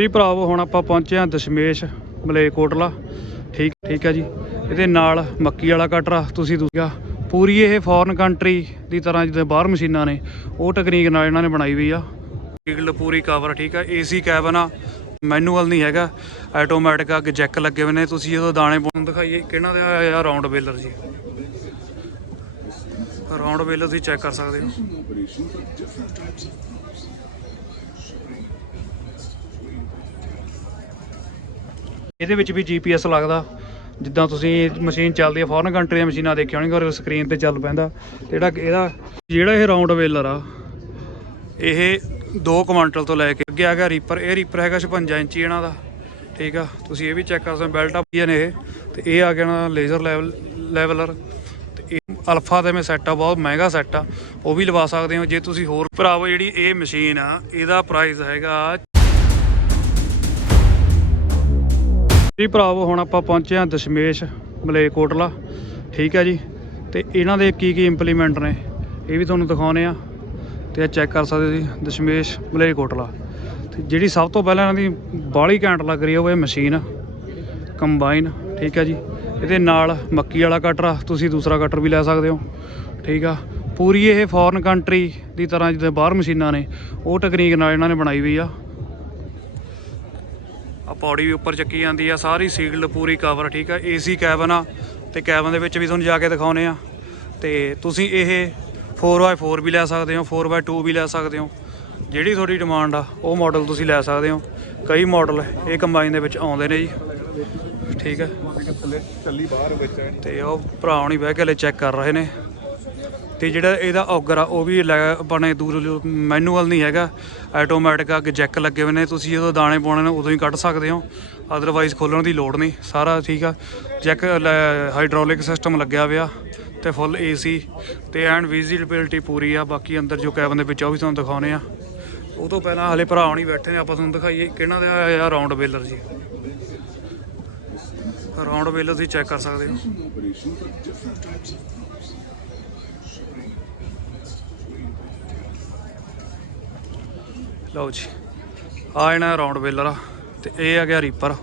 ਜੀ ਭਰਾਵੋ, ਹੁਣ ਆਪਾਂ ਪਹੁੰਚੇ ਹਾਂ ਦਸ਼ਮੇਸ਼ ਮਲੇਕੋਟਲਾ ਠੀਕ ਠੀਕ ਹੈ ਜੀ। ਇਹਦੇ ਨਾਲ ਮੱਕੀ ਵਾਲਾ ਕਟਰਾ, ਤੁਸੀਂ ਦੂਜਾ ਪੂਰੀ ਇਹ ਫੋਰਨ ਕੰਟਰੀ ਦੀ ਤਰ੍ਹਾਂ ਜਿੱਦਾਂ ਬਾਹਰ ਮਸ਼ੀਨਾਂ ਨੇ, ਉਹ ਟੈਕਨੀਕ ਨਾਲ ਇਹਨਾਂ ਨੇ ਬਣਾਈ ਹੋਈ ਆ। ਈਗਲ ਪੂਰੀ ਕਵਰ ਠੀਕ ਆ ਏਸੀ ਕੈਬਨ ਆ ਮੈਨੂਅਲ ਨਹੀਂ ਹੈਗਾ। ਆਟੋਮੈਟਿਕ ਅੱਗੇ ਜੈਕ ਲੱਗੇ ਹੋਏ ਨੇ। ਤੁਸੀਂ ਜਦੋਂ ਦਾਣੇ ਪਾਉਣ ਦਿਖਾਈਏ, ਕਿਹਨਾਂ ਦੇ ਆ ਰਾਉਂਡ ਬੇਲਰ ਜੀ? ਰਾਉਂਡ ਬੇਲਰ ਤੁਸੀਂ ਚੈੱਕ ਕਰ ਸਕਦੇ ਹੋ। ਇਹਦੇ ਵਿੱਚ ਵੀ GPS ਲੱਗਦਾ। ਜਿੱਦਾਂ ਤੁਸੀਂ ਮਸ਼ੀਨ ਚੱਲਦੀ ਹੈ ਫੋਰਨ ਕੰਟਰੀ ਦੀਆਂ ਮਸ਼ੀਨਾਂ ਦੇਖੀਆਂ ਹੋਣਗੀਆਂ, ਔਰ ਸਕਰੀਨ ਤੇ ਚੱਲ ਪੈਂਦਾ। ਜਿਹੜਾ ਇਹਦਾ ਜਿਹੜਾ ਇਹ ਰਾਉਂਡ ਵੇਲਰ ਆ, ਇਹ 2 ਕੁਆਂਟਲ ਤੋਂ ਲੈ ਕੇ ਅੱਗੇ ਆ ਗਿਆ ਰੀਪਰ ਇਹ ਰੀਪਰ ਹੈਗਾ 56 ਇੰਚੀ ਇਹਨਾਂ ਦਾ, ਠੀਕ ਆ? ਤੁਸੀਂ ਇਹ ਵੀ ਚੈੱਕ ਕਰ ਸਕਦੇ ਹੋ ਬੈਲਟ ਆ ਨੇ ਇਹ। ਤੇ ਇਹ ਆ ਗਿਆ ਨਾ ਲੇਜ਼ਰ ਲੈਵਲ ਲੈਵਲਰ ਤੇ ਇਹ ਅਲਫਾ ਦੇ ਮੈਂ ਸੈੱਟ ਆ, ਬਹੁਤ ਮਹਿੰਗਾ ਸੈੱਟ ਆ। ਉਹ ਵੀ ਲਵਾ ਸਕਦੇ ਹੋ। ਜੇ ਤੁਸੀਂ ਹੋਰ ਭਰਾਵੋ, ਜਿਹੜੀ ਇਹ ਮਸ਼ੀਨ ਆ, ਇਹਦਾ ਪ੍ਰਾਈਸ ਹੈਗਾ ਜੀ ਭਰਾਵੋ, ਹੁਣ ਆਪਾਂ ਪਹੁੰਚੇ ਹਾਂ ਦਸ਼ਮੇਸ਼ ਮਲੇਕੋਟਲਾ ਠੀਕ ਹੈ ਜੀ? ਤੇ ਇਹਨਾਂ ਦੇ ਕੀ ਕੀ ਇੰਪਲੀਮੈਂਟ ਨੇ, ਇਹ ਵੀ ਤੁਹਾਨੂੰ ਦਿਖਾਉਨੇ ਆ। ਤੇ ਚੈੱਕ ਕਰ ਸਕਦੇ ਹੋ ਜੀ ਦਸ਼ਮੇਸ਼ ਮਲੇਕੋਟਲਾ ਤੇ ਜਿਹੜੀ ਸਭ ਤੋਂ ਪਹਿਲਾਂ ਇਹਨਾਂ ਦੀ ਬਾਹਲੀ ਘੈਂਟ ਲੱਗ ਰਹੀ ਹੈ ਉਹ ਇਹ ਮਸ਼ੀਨ ਕੰਬਾਈਨ ਠੀਕ ਹੈ ਜੀ? ਇਹਦੇ ਨਾਲ ਮੱਕੀ ਵਾਲਾ ਕਟਰ ਆ, ਤੁਸੀਂ ਦੂਸਰਾ ਕਟਰ ਵੀ ਲੈ ਸਕਦੇ ਹੋ। ਠੀਕ ਆ? ਪੂਰੀ ਇਹ ਫੋਰਨ ਕੰਟਰੀ ਦੀ ਤਰ੍ਹਾਂ ਜਿੱਦਾਂ ਬਾਹਰ ਮਸ਼ੀਨਾਂ ਨੇ, ਉਹ ਟੈਕਨੀਕ ਨਾਲ ਇਹਨਾਂ ਨੇ ਬਣਾਈ ਹੋਈ ਆ। ਆ ਪੌੜੀ ਵੀ ਉੱਪਰ ਚੱਕੀ ਜਾਂਦੀ ਆ ਸਾਰੀ ਸੀਲਡ ਪੂਰੀ ਕਵਰ ਠੀਕ ਆ? ਏਸੀ ਕੈਬਨ ਆ ਤੇ ਕੈਬਨ ਦੇ ਵਿੱਚ ਵੀ ਤੁਹਾਨੂੰ ਜਾ ਕੇ ਦਿਖਾਉਨੇ ਆ। ਤੇ ਤੁਸੀਂ ਇਹ 4x4 ਵੀ ਲੈ ਸਕਦੇ ਹੋ 4x2 ਵੀ ਲੈ ਸਕਦੇ ਹੋ। ਜਿਹੜੀ ਤੁਹਾਡੀ ਡਿਮਾਂਡ ਆ ਉਹ ਮਾਡਲ ਤੁਸੀਂ ਲੈ ਸਕਦੇ ਹੋ। ਕਈ ਮਾਡਲ ਇਹ ਕੰਬਾਈਨ ਦੇ ਵਿੱਚ ਆਉਂਦੇ ਨੇ ਜੀ। ਠੀਕ ਹੈ ਤੇ ਉਹ ਭਰਾ ਹੁਣੀ ਬਹਿ ਕੇ ਹਲੇ ਚੈੱਕ ਕਰ ਰਹੇ ਨੇ। ਤੇ ਜਿਹੜਾ ਇਹਦਾ ਔਗਰ ਆ, ਉਹ ਵੀ ਲੈ- ਆਪਣੇ ਦੂਰ ਮੈਨੂਅਲ ਨਹੀਂ ਹੈਗਾ। ਆਟੋਮੈਟਿਕ ਕਿ ਜੈਕ ਲੱਗੇ ਹੋਏ ਨੇ, ਤੁਸੀਂ ਜਦੋਂ ਦਾਣੇ ਪਾਉਣੇ ਨੇ ਉਦੋਂ ਹੀ ਕੱਢ ਸਕਦੇ ਹੋ। ਅਦਰਵਾਈਜ਼ ਖੋਲਣ ਦੀ ਲੋੜ ਨਹੀਂ, ਸਾਰਾ ਠੀਕ ਆ। ਜੈਕ ਹਾਈਡ੍ਰੋਲਿਕ ਸਿਸਟਮ ਲੱਗਿਆ ਹੋਇਆ ਤੇ ਫੁੱਲ ਏਸੀ ਤੇ ਐਂਡ ਵਿਜ਼ਿਬਿਲਟੀ ਪੂਰੀ ਆ, ਬਾਕੀ ਅੰਦਰ ਜੋ ਕੈਬਨ ਦੇ ਵਿੱਚ ਆ, ਉਹ ਵੀ ਤੁਹਾਨੂੰ ਦਿਖਾਉਨੇ ਆ। ਉਹ ਤੋਂ ਪਹਿਲਾਂ ਹਲੇ ਭਰਾ ਹੁਣੀ ਬੈਠੇ ਨੇ, ਆਪਾਂ ਤੁਹਾਨੂੰ ਦਿਖਾਈਏ, ਕਿਹਨਾਂ ਦਾ ਆ ਰਾਉਂਡ ਬੇਲਰ ਜੀ। ਰਾਉਂਡ ਬੇਲਰ ਤੁਸੀਂ ਚੈੱਕ ਕਰ ਸਕਦੇ ਹੋ। ਲਓ ਜੀ ਆ ਇਹਨਾਂ ਰਾਉਂਡ ਵੇਲਰ ਆ ਤੇ ਇਹ ਆ ਗਿਆ ਰੀਪਰ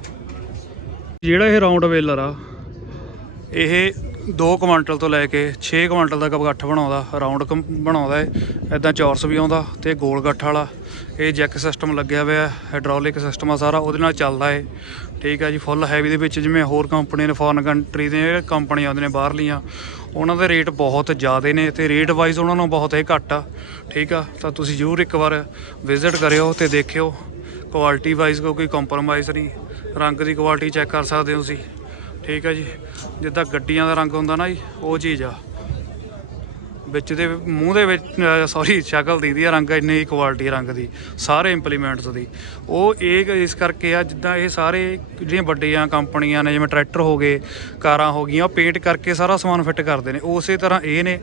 ਜਿਹੜਾ ਇਹ ਰਾਉਂਡ ਵੇਲਰ ਆ, ਇਹ 2 ਕੁਆਂਟਲ ਤੋਂ ਲੈ ਕੇ 6 ਕੁਆਂਟਲ ਦਾ ਗੱਠ ਬਣਾਉਂਦਾ ਰਾਉਂਡ ਬਣਾਉਂਦਾ ਏ ਐਦਾਂ ਚੌਰਸ ਵੀ ਆਉਂਦਾ ਤੇ ਗੋਲ ਗੱਠ ਵਾਲਾ। ਇਹ ਜੈਕ ਸਿਸਟਮ ਲੱਗਿਆ ਹੋਇਆ ਹਾਈਡ੍ਰੋਲਿਕ ਸਿਸਟਮ ਆ ਸਾਰਾ, ਉਹਦੇ ਨਾਲ ਚੱਲਦਾ ਏ ਠੀਕ ਆ ਜੀ ਫੁੱਲ ਹੈਵੀ ਦੇ ਵਿੱਚ ਜਿਵੇਂ ਹੋਰ ਕੰਪਨੀ ਨੇ ਫੋਰਨ ਕੰਟਰੀ ਦੇ ਕੰਪਨੀਆਂ ਆਉਂਦੀਆਂ ਨੇ ਬਾਹਰਲੀਆਂ ਉਹਨਾਂ ਦੇ ਰੇਟ ਬਹੁਤ ਜ਼ਿਆਦੇ ਨੇ ਤੇ ਰੇਟ ਵਾਈਜ਼ ਉਹਨਾਂ ਨੂੰ ਬਹੁਤ ਹੀ ਘੱਟ ਆ। ਠੀਕ ਆ, ਤਾਂ ਤੁਸੀਂ ਜ਼ਰੂਰ ਇੱਕ ਵਾਰ ਵਿਜ਼ਿਟ ਕਰਿਓ ਤੇ ਦੇਖਿਓ। ਕੁਆਲਿਟੀ ਵਾਈਜ਼ ਕੋਈ ਕੰਪਰੋਮਾਈਜ਼ ਨਹੀਂ। ਰੰਗ ਦੀ ਕੁਆਲਿਟੀ ਚੈੱਕ ਕਰ ਸਕਦੇ ਹੋ ਤੁਸੀਂ। ਠੀਕ ਆ ਜੀ। ਜਿੱਦਾਂ ਗੱਡੀਆਂ ਦਾ ਰੰਗ ਹੁੰਦਾ ਨਾ ਜੀ, ਉਹ ਚੀਜ਼ ਆ। ਵਿੱਚ ਦੇ ਮੂੰਹ ਦੇ ਵਿੱਚ ਸੌਰੀ ਸ਼ਕਲ ਦੀ ਦੀ ਆ ਰੰਗ ਇੰਨੀ ਕੁਆਲਿਟੀ ਰੰਗ ਦੀ, ਸਾਰੇ ਇੰਪਲੀਮੈਂਟਸ ਦੀ। ਉਹ ਇਹ ਇਸ ਕਰਕੇ ਆ, ਜਿੱਦਾਂ ਇਹ ਸਾਰੇ ਜਿਹੜੀਆਂ ਵੱਡੀਆਂ ਕੰਪਨੀਆਂ ਨੇ, ਜਿਵੇਂ ਟਰੈਕਟਰ ਹੋ ਗਏ, ਕਾਰਾਂ ਹੋ ਗਈਆਂ, ਉਹ ਪੇਂਟ ਕਰਕੇ ਸਾਰਾ ਸਮਾਨ ਫਿੱਟ ਕਰਦੇ ਨੇ। ਉਸੇ ਤਰ੍ਹਾਂ ਇਹ ਨੇ,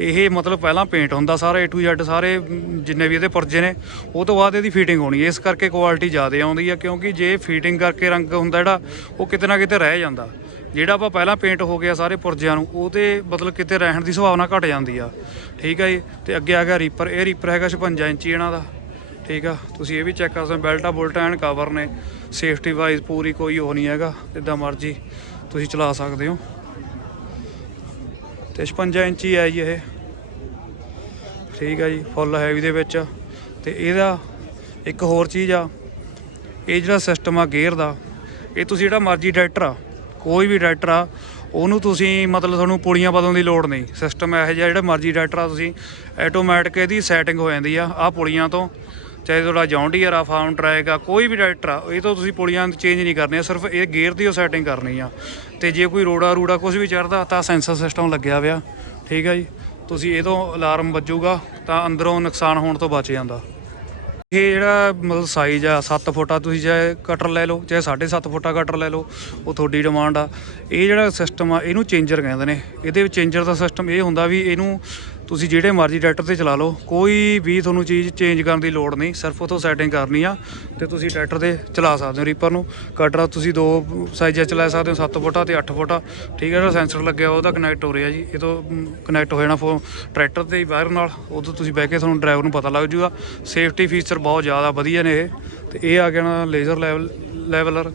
ਇਹ ਮਤਲਬ ਪਹਿਲਾਂ ਪੇਂਟ ਹੁੰਦਾ ਸਾਰਾ A to Z, ਸਾਰੇ ਜਿੰਨੇ ਵੀ ਇਹਦੇ ਪੁਰਜੇ ਨੇ, ਉਹ ਤੋਂ ਬਾਅਦ ਇਹਦੀ ਫਿਟਿੰਗ ਹੋਣੀ ਇਸ ਕਰਕੇ ਕੁਆਲਿਟੀ ਜ਼ਿਆਦਾ ਆਉਂਦੀ ਆ, ਕਿਉਂਕਿ ਜੇ ਫਿਟਿੰਗ ਕਰਕੇ ਰੰਗ ਹੁੰਦਾ ਜਿਹੜਾ, ਉਹ ਕਿਤੇ ਨਾ ਕਿਤੇ ਰਹਿ ਜਾਂਦਾ। ਜਿਹੜਾ ਆਪਾਂ ਪਹਿਲਾਂ ਪੇਂਟ ਹੋ ਗਿਆ ਸਾਰੇ ਪੁਰਜਿਆਂ ਨੂੰ ਉਹਦੇ ਮਤਲਬ ਕਿਤੇ ਰਹਿਣ ਦੀ ਸੰਭਾਵਨਾ ਘਟ ਜਾਂਦੀ ਆ। ਠੀਕ ਆ ਜੀ? ਤੇ ਅੱਗੇ ਆ ਗਿਆ ਰੀਪਰ ਇਹ ਰੀਪਰ ਹੈਗਾ 56 ਇੰਚੀ ਇਹਨਾਂ ਦਾ। ਠੀਕ ਆ? ਤੁਸੀਂ ਇਹ ਵੀ ਚੈੱਕ ਕਰ ਸਕਦੇ ਹੋ ਬੈਲਟਾ ਬੁਲਟਾ ਐਂਡ ਕਵਰ ਨੇ। ਸੇਫਟੀ ਵਾਈਜ਼ ਪੂਰੀ ਕੋਈ ਉਹ ਨਹੀਂ ਹੈਗਾ, ਜਿੱਦਾਂ ਮਰਜ਼ੀ ਤੁਸੀਂ ਚਲਾ ਸਕਦੇ ਹੋ। ਤੇ 56 ਇੰਚੀ ਹੈ ਜੀ ਇਹ। ਠੀਕ ਆ ਜੀ? ਫੁੱਲ ਹੈਵੀ ਦੇ ਵਿੱਚ। ਤੇ ਇਹਦਾ ਇੱਕ ਹੋਰ ਚੀਜ਼ ਆ, ਇਹ ਜਿਹੜਾ ਸਿਸਟਮ ਆ ਗੇਅਰ ਦਾ, ਇਹ ਤੁਸੀਂ ਜਿਹੜਾ ਮਰਜ਼ੀ ਟਰੈਕਟਰ ਆ ਕੋਈ ਵੀ ਟਰੈਕਟਰ ਆ, ਉਹਨੂੰ ਤੁਸੀਂ ਮਤਲਬ ਤੁਹਾਨੂੰ ਪੁਲੀਆਂ ਬਦਲਣ ਦੀ ਲੋੜ ਨਹੀਂ। ਸਿਸਟਮ ਇਹੋ ਜਿਹਾ ਜਿਹੜਾ ਮਰਜ਼ੀ ਟਰੈਕਟਰ ਆ, ਤੁਸੀਂ ਆਟੋਮੈਟਿਕ ਇਹਦੀ ਸੈਟਿੰਗ ਹੋ ਜਾਂਦੀ ਆ ਆ ਪੁਲੀਆਂ ਤੋਂ। ਚਾਹੇ ਤੁਹਾਡਾ ਜੌਂਡੀਅਰ ਆ ਫਾਰਮ ਟਰੈਕ ਆ, ਕੋਈ ਵੀ ਟਰੈਕਟਰ ਆ, ਇਹ ਤੋਂ ਤੁਸੀਂ ਪੁਲੀਆਂ ਚੇਂਜ ਨਹੀਂ ਕਰਨੀਆਂ, ਸਿਰਫ ਇਹ ਗੇਅਰ ਦੀ ਉਹ ਸੈਟਿੰਗ ਕਰਨੀ ਆ। ਤੇ ਜੇ ਕੋਈ ਰੋੜਾ ਰੂੜਾ ਕੁਝ ਵੀ ਚੜਦਾ ਤਾਂ ਸੈਂਸਰ ਸਿਸਟਮ ਲੱਗਿਆ ਹੋਇਆ ਠੀਕ ਆ ਜੀ? ਤੁਸੀਂ ਇਹ ਤੋਂ ਅਲਾਰਮ ਵੱਜੂਗਾ, ਤਾਂ ਅੰਦਰੋਂ ਨੁਕਸਾਨ ਹੋਣ ਤੋਂ ਬਚ ਜਾਂਦਾ। ਇਹ ਜਿਹੜਾ ਮਤਲਬ ਸਾਈਜ਼ ਆ 7 ਫੁੱਟਾ ਤੁਸੀਂ ਚਾਹੇ ਕਟਰ ਲੈ ਲਓ, ਚਾਹੇ 7.5 ਫੁੱਟਾ ਕਟਰ ਲੈ ਲਓ, ਉਹ ਤੁਹਾਡੀ ਡਿਮਾਂਡ ਆ। ਇਹ ਜਿਹੜਾ ਸਿਸਟਮ ਆ, ਇਹਨੂੰ ਚੇਂਜਰ ਕਹਿੰਦੇ ਨੇ। ਇਹਦੇ ਵਿੱਚ ਚੇਂਜਰ ਦਾ ਸਿਸਟਮ ਇਹ ਹੁੰਦਾ ਵੀ ਇਹਨੂੰ ਤੁਸੀਂ ਜਿਹੜੇ ਮਰਜ਼ੀ ਟਰੈਕਟਰ ਤੇ ਚਲਾ ਲਓ, ਕੋਈ ਵੀ ਤੁਹਾਨੂੰ ਚੀਜ਼ ਚੇਂਜ ਕਰਨ ਦੀ ਲੋੜ ਨਹੀਂ, ਸਿਰਫ ਉਥੋਂ ਸੈਟਿੰਗ ਕਰਨੀ ਆ ਤੇ ਤੁਸੀਂ ਟਰੈਕਟਰ ਤੇ ਚਲਾ ਸਕਦੇ ਹੋ ਰੀਪਰ ਨੂੰ। ਕਟਰ ਤੁਸੀਂ ਦੋ ਸਾਈਜ਼ਾਂ ਚ ਲੈ ਸਕਦੇ ਹੋ 7 ਫੁੱਟਾ ਤੇ 8 ਫੁੱਟਾ। ਠੀਕ ਹੈ, ਜਿਹੜਾ ਸੈਂਸਰ ਲੱਗਿਆ ਉਹਦਾ ਕਨੈਕਟ ਹੋ ਰਿਹਾ ਜੀ। ਇਹ ਤੋਂ ਕਨੈਕਟ ਹੋ ਜਾਣਾ ਫੋ ਟਰੈਕਟਰ ਤੇ ਵਾਇਰ ਨਾਲ, ਉਦੋਂ ਤੁਸੀਂ ਬਹਿ ਕੇ ਤੁਹਾਨੂੰ ਡਰਾਈਵਰ ਨੂੰ ਪਤਾ ਲੱਗ ਜੂਗਾ। ਸੇਫਟੀ ਫੀਚਰ ਬਹੁਤ ਜ਼ਿਆਦਾ ਵਧੀਆ ਨੇ ਇਹ। ਤੇ ਇਹ ਆ ਗਿਆ ਨਾ ਲੇਜ਼ਰ ਲੈਵਲ ਲੈਵਲਰ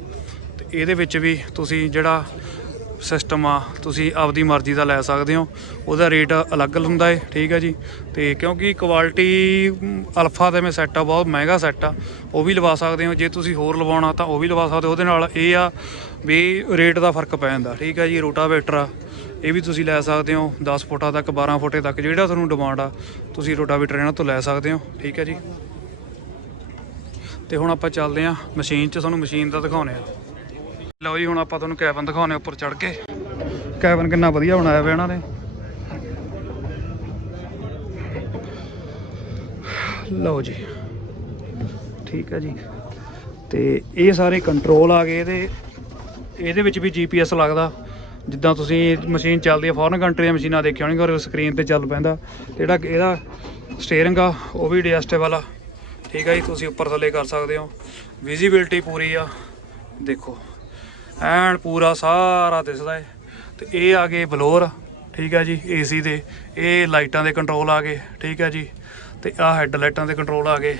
ਤੇ ਇਹਦੇ ਵਿੱਚ ਵੀ ਤੁਸੀਂ ਜਿਹੜਾ ਸਿਸਟਮ ਆ, ਤੁਸੀਂ ਆਪਦੀ ਮਰਜ਼ੀ ਦਾ ਲੈ ਸਕਦੇ ਹੋ। ਉਹਦਾ ਰੇਟ ਅਲੱਗ ਹੁੰਦਾ ਹੈ ਠੀਕ ਹੈ ਜੀ। ਤੇ ਕਿਉਂਕਿ ਕੁਆਲਿਟੀ ਅਲਫਾ ਦੇ ਮੈਂ ਸੈੱਟ ਆ, ਬਹੁਤ ਮਹਿੰਗਾ ਸੈੱਟ ਆ, ਉਹ ਵੀ ਲਵਾ ਸਕਦੇ ਹੋ। ਜੇ ਤੁਸੀਂ ਹੋਰ ਲਵਾਉਣਾ ਤਾਂ ਉਹ ਵੀ ਲਵਾ ਸਕਦੇ ਹੋ। ਉਹਦੇ ਨਾਲ ਇਹ ਆ ਵੀ ਰੇਟ ਦਾ ਫ਼ਰਕ ਪੈ ਜਾਂਦਾ, ਠੀਕ ਹੈ ਜੀ ਰੋਟਾਵੇਟਰ ਆ। ਇਹ ਵੀ ਤੁਸੀਂ ਲੈ ਸਕਦੇ ਹੋ 10 ਫੁੱਟਾਂ ਤੱਕ 12 ਫੁੱਟੇ ਤੱਕ, ਜਿਹੜਾ ਤੁਹਾਨੂੰ ਡਿਮਾਂਡ ਆ, ਤੁਸੀਂ ਰੋਟਾਵੇਟਰ ਇਹਨਾਂ ਤੋਂ ਲੈ ਸਕਦੇ ਹੋ, ਠੀਕ ਹੈ ਜੀ। ਤੇ ਹੁਣ ਆਪਾਂ ਚੱਲਦੇ ਹਾਂ, ਮਸ਼ੀਨ 'ਚ ਤੁਹਾਨੂੰ ਮਸ਼ੀਨ ਦਾ ਦਿਖਾਉਣੇ ਆ ਲਓ ਜੀ, ਹੁਣ ਆਪਾਂ ਤੁਹਾਨੂੰ ਕੈਬਨ ਦਿਖਾਉਣੇ ਉੱਪਰ ਚੜ ਕੇ। ਕੈਬਨ ਕਿੰਨਾ ਵਧੀਆ ਬਣਾਇਆ ਹੋਇਆ ਇਹਨਾਂ ਨੇ। ਲਓ ਜੀ, ਠੀਕ ਹੈ ਜੀ। ਤੇ ਇਹ ਸਾਰੇ ਕੰਟਰੋਲ ਆ ਗਏ ਇਹਦੇ। ਇਹਦੇ ਵਿੱਚ ਵੀ ਜੀਪੀਐਸ ਲੱਗਦਾ। ਜਿੱਦਾਂ ਤੁਸੀਂ ਮਸ਼ੀਨ ਚੱਲਦੀ ਹੈ ਫੋਰਨ ਕੰਟਰੀ ਦੀਆਂ ਮਸ਼ੀਨਾਂ ਦੇਖੀਆਂ ਹੋਣਗੀਆਂ ਔਰ ਸਕਰੀਨ ਤੇ ਚੱਲ ਪੈਂਦਾ। ਤੇ ਜਿਹੜਾ ਇਹਦਾ ਸਟੀਅਰਿੰਗ ਆ, ਉਹ ਵੀ ਐਡਜਸਟੇਬਲ ਆ। ਠੀਕ ਹੈ ਜੀ, ਤੁਸੀਂ ਉੱਪਰ ਥੱਲੇ ਕਰ ਸਕਦੇ ਹੋ। ਵਿਜ਼ਿਬਿਲਟੀ ਪੂਰੀ ਆ। ਦੇਖੋ। ਐਨ ਪੂਰਾ ਸਾਰਾ ਦਿਸਦਾ ਹੈ ਤੇ ਇਹ ਆ ਗਏ ਬਲੋਰ, ਠੀਕ ਹੈ ਜੀ ਏਸੀ ਦੇ। ਇਹ ਲਾਈਟਾਂ ਦੇ ਕੰਟਰੋਲ ਆ ਗਏ, ਠੀਕ ਹੈ ਜੀ। ਤੇ ਆਹ ਹੈੱਡ ਲਾਈਟਾਂ ਦੇ ਕੰਟਰੋਲ ਆ ਗਏ।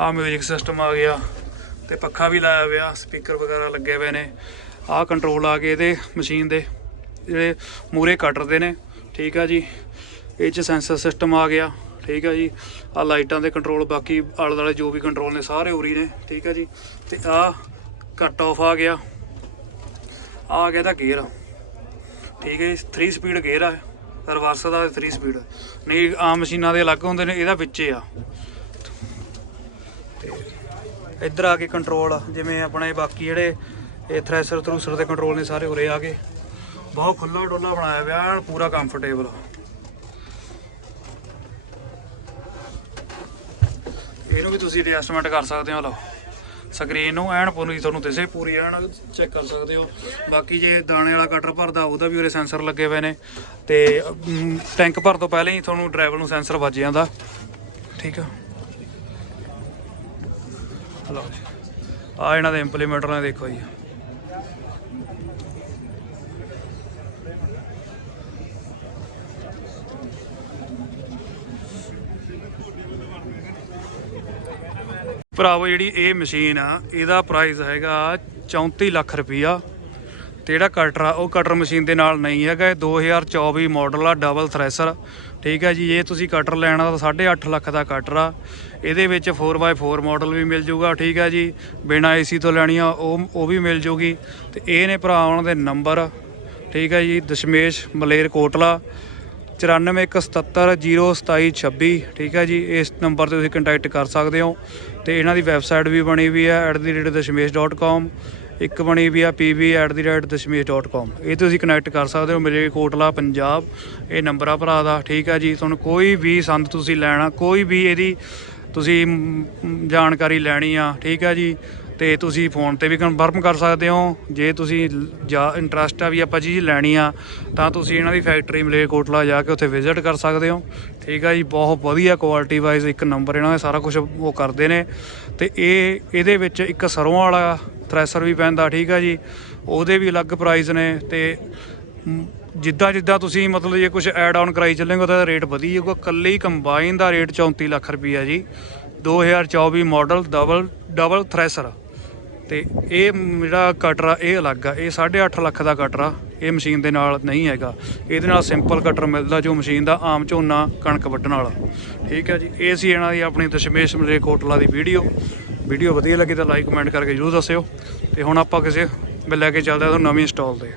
ਆਹ ਮਿਊਜ਼ਿਕ ਸਿਸਟਮ ਆ ਗਿਆ। ਤੇ ਪੱਖਾ ਵੀ ਲਾਇਆ ਹੋਇਆ ਸਪੀਕਰ ਵਗੈਰਾ ਲੱਗੇ ਹੋਏ ਨੇ। ਆਹ ਕੰਟਰੋਲ ਆ ਗਏ ਇਹਦੇ ਮਸ਼ੀਨ ਦੇ। ਜਿਹੜੇ ਮੂਰੇ ਕੱਟਦੇ ਨੇ, ਠੀਕ ਆ ਜੀ। ਇਹ ਚ ਸੈਂਸਰ ਸਿਸਟਮ ਆ ਗਿਆ, ਠੀਕ ਆ ਜੀ। ਆ ਲਾਈਟਾਂ ਦੇ ਕੰਟਰੋਲ ਬਾਕੀ ਆਲੇ ਦੁਆਲੇ ਜੋ ਵੀ ਕੰਟਰੋਲ ਨੇ, ਸਾਰੇ ਉਰੀ ਨੇ, ਠੀਕ ਆ ਜੀ। ਤੇ ਆ ਕੱਟ ਆਫ ਆ ਗਿਆ। ਆ ਗਿਆ ਤਾਂ ਗੇਅਰ। ਠੀਕ ਹੈ ਜੀ 3 ਸਪੀਡ ਗੇਅਰ ਆ। ਰਿਵਰਸ ਦਾ 3 ਸਪੀਡ ਨਹੀਂ, ਆਮ ਮਸ਼ੀਨਾਂ ਦੇ ਅਲੱਗ ਹੁੰਦੇ ਨੇ, ਇਹਦਾ ਵਿੱਚ ਆ। ਤੇ ਇੱਧਰ ਆ ਕੇ ਕੰਟਰੋਲ ਜਿਵੇਂ ਆਪਣੇ ਬਾਕੀ ਜਿਹੜੇ ਇਹ ਥ੍ਰੈਸ਼ਰ ਥਰੂਸਰ ਦੇ ਕੰਟਰੋਲ ਨੇ ਸਾਰੇ ਉਰੇ ਆ ਗਏ। ਬਹੁਤ ਖੁੱਲਾ ਡੋਲਾ ਬਣਾਇਆ ਹੋਇਆ ਪੂਰਾ ਕੰਫਰਟੇਬਲ ਇਹਨੂੰ ਵੀ ਤੁਸੀਂ ਐਡਜਸਟਮੈਂਟ ਕਰ ਸਕਦੇ ਹੋ, ਲਓ। ਸਕਰੀਨ ਨੂੰ ਐਨ ਪੂਰੀ ਤੁਹਾਨੂੰ ਦਿਸੇ ਪੂਰੀ ਐਨ ਚੈੱਕ ਕਰ ਸਕਦੇ ਹੋ। ਬਾਕੀ ਜੇ ਦਾਣੇ ਵਾਲਾ ਕਟਰ ਭਰਦਾ ਉਹਦਾ ਵੀ ਉਰੇ ਸੈਂਸਰ ਲੱਗੇ ਹੋਏ ਨੇ। ਤੇ ਅਮ, ਟੈਂਕ ਭਰ ਤੋਂ ਪਹਿਲਾਂ ਹੀ ਤੁਹਾਨੂੰ ਡਰਾਈਵਰ ਨੂੰ ਸੈਂਸਰ ਵੱਜ ਜਾਂਦਾ। ਠੀਕ ਆ? ਲਓ ਜੀ। ਆ ਇਹਨਾਂ ਦੇ ਇੰਪਲੀਮੈਂਟਰ ਨੇ ਦੇਖੋ ਜੀ। ਭਰਾਵੋ, ਜਿਹੜੀ ਇਹ ਮਸ਼ੀਨ ਆ, ਇਹਦਾ ਪ੍ਰਾਈਸ ਹੈਗਾ 34 ਲੱਖ ਰੁਪਈਆ। ਤੇ ਜਿਹੜਾ ਕਟਰ ਆ, ਉਹ ਕਟਰ ਮਸ਼ੀਨ ਦੇ ਨਾਲ ਨਹੀਂ ਹੈਗਾ। ਇਹ 2024 ਮਾਡਲ ਆ ਡਬਲ ਥ੍ਰੈਸ਼ਰ ਠੀਕ ਹੈ ਜੀ ਇਹ ਤੁਸੀਂ ਕਟਰ ਲੈਣਾ ਤਾਂ 8.5 ਲੱਖ ਦਾ ਕਟਰ ਆ। ਇਹਦੇ ਵਿੱਚ 4x4 ਮਾਡਲ ਵੀ ਮਿਲ ਜੂਗਾ, ਠੀਕ ਹੈ ਜੀ। ਬਿਨਾ ਏਸੀ ਤੋਂ ਲੈਣੀ ਆ ਉਹ ਉਹ ਵੀ ਮਿਲ ਜੂਗੀ। ਤੇ ਇਹ ਨੇ ਭਰਾ, ਉਹਨਾਂ ਦੇ ਨੰਬਰ ਠੀਕ ਹੈ ਜੀ, ਦਸ਼ਮੇਸ਼ ਮਲੇਰ ਕੋਟਲਾ। 9417702726 ਠੀਕ ਹੈ ਜੀ, ਇਸ ਨੰਬਰ ਤੇ ਤੁਸੀਂ ਕੰਟੈਕਟ ਕਰ ਸਕਦੇ ਹੋ ਤੇ ਇਹਨਾਂ ਦੀ ਵੈਬਸਾਈਟ ਵੀ ਬਣੀ ਵੀ ਹੈ @dashmesh.com ਇੱਕ ਬਣੀ ਵੀ ਆ pb@dashmesh.com ਇਹ ਤੁਸੀਂ ਕਨੈਕਟ ਕਰ ਸਕਦੇ ਹੋ, ਮੇਰੇ ਕੋਟਲਾ, ਪੰਜਾਬ, ਇਹ ਨੰਬਰ ਆ ਭਰਾ ਦਾ, ਠੀਕ ਹੈ ਜੀ, ਤੁਹਾਨੂੰ ਕੋਈ ਵੀ ਸੰਦ ਤੁਸੀਂ ਲੈਣਾ, ਕੋਈ ਵੀ ਇਹਦੀ ਤੁਸੀਂ ਜਾਣਕਾਰੀ ਲੈਣੀ ਆ, ਠੀਕ ਹੈ ਜੀ ਤੇ ਤੁਸੀਂ ਫੋਨ ਤੇ ਵੀ ਕਨਫਰਮ ਕਰ ਸਕਦੇ ਹੋ। ਜੇ ਤੁਸੀਂ ਜਾ ਇੰਟਰਸਟ ਆ ਵੀ ਆਪਾਂ ਚੀਜ਼ ਲੈਣੀ ਆ, ਤਾਂ ਤੁਸੀਂ ਇਹਨਾਂ ਦੀ ਫੈਕਟਰੀ ਮਲੇਰਕੋਟਲਾ ਜਾ ਕੇ ਉੱਥੇ ਵਿਜ਼ਿਟ ਕਰ ਸਕਦੇ ਹੋ। ਠੀਕ ਆ ਜੀ, ਬਹੁਤ ਵਧੀਆ ਕੁਆਲਿਟੀ ਵਾਈਜ਼ ਇੱਕ ਨੰਬਰ ਇਹਨਾਂ ਦਾ ਸਾਰਾ ਕੁਝ ਉਹ ਕਰਦੇ ਨੇ। ਤੇ ਇਹ, ਇਹਦੇ ਵਿੱਚ ਇੱਕ ਸਰੋਂ ਵਾਲਾ ਥ੍ਰੈਸ਼ਰ ਵੀ ਪੈਂਦਾ, ਠੀਕ ਆ ਜੀ। ਉਹਦੇ ਵੀ ਅਲੱਗ ਪ੍ਰਾਈਸ ਨੇ ਤੇ ਜਿੱਦਾਂ ਜਿੱਦਾਂ ਤੁਸੀਂ ਮਤਲਬ ਜੇ ਕੁਝ ਐਡ ਆਨ ਕਰਾਈ ਚੱਲੋਗੇ ਤਾਂ ਰੇਟ ਵਧੀ ਜਾਊਗਾ ਕੱਲੇ ਹੀ ਕੰਬਾਈਨ ਦਾ ਰੇਟ 34 ਲੱਖ ਰੁਪਈਆ ਜੀ। 2024 ਮਾਡਲ ਡਬਲ ਡਬਲ ਥ੍ਰੈਸ਼ਰ ਤੇ ਇਹ ਜਿਹੜਾ ਕਟਰ ਆ, ਇਹ ਅਲੱਗ ਆ। ਇਹ 8.5 ਲੱਖ ਦਾ ਕਟਰ ਆ। ਇਹ ਮਸ਼ੀਨ ਦੇ ਨਾਲ ਨਹੀਂ ਹੈਗਾ। ਇਹਦੇ ਨਾਲ ਸਿੰਪਲ ਕਟਰ ਮਿਲਦਾ ਜੋ ਮਸ਼ੀਨ ਦਾ ਆਮ ਝੋਨਾ ਕਣਕ ਵੱਢਣ ਵਾਲਾ। ਠੀਕ ਹੈ ਜੀ। ਇਹ ਸੀ ਇਹਨਾਂ ਦੀ ਆਪਣੀ ਦਸ਼ਮੇਸ਼ ਮਲੇ ਕੋਟਲਾ ਦੀ ਵੀਡੀਓ। ਵੀਡੀਓ ਵਧੀਆ ਲੱਗੀ ਤਾਂ ਲਾਈਕ, ਕਮੈਂਟ ਕਰਕੇ ਜਰੂਰ ਦੱਸਿਓ। ਤੇ ਹੁਣ ਆਪਾਂ ਕਿਸੇ ਮੈਂ ਲੈ ਕੇ ਚੱਲਦੇ ਆ ਤੁਹਾਨੂੰ ਨਵੀਂ ਸਟਾਲ ਤੇ।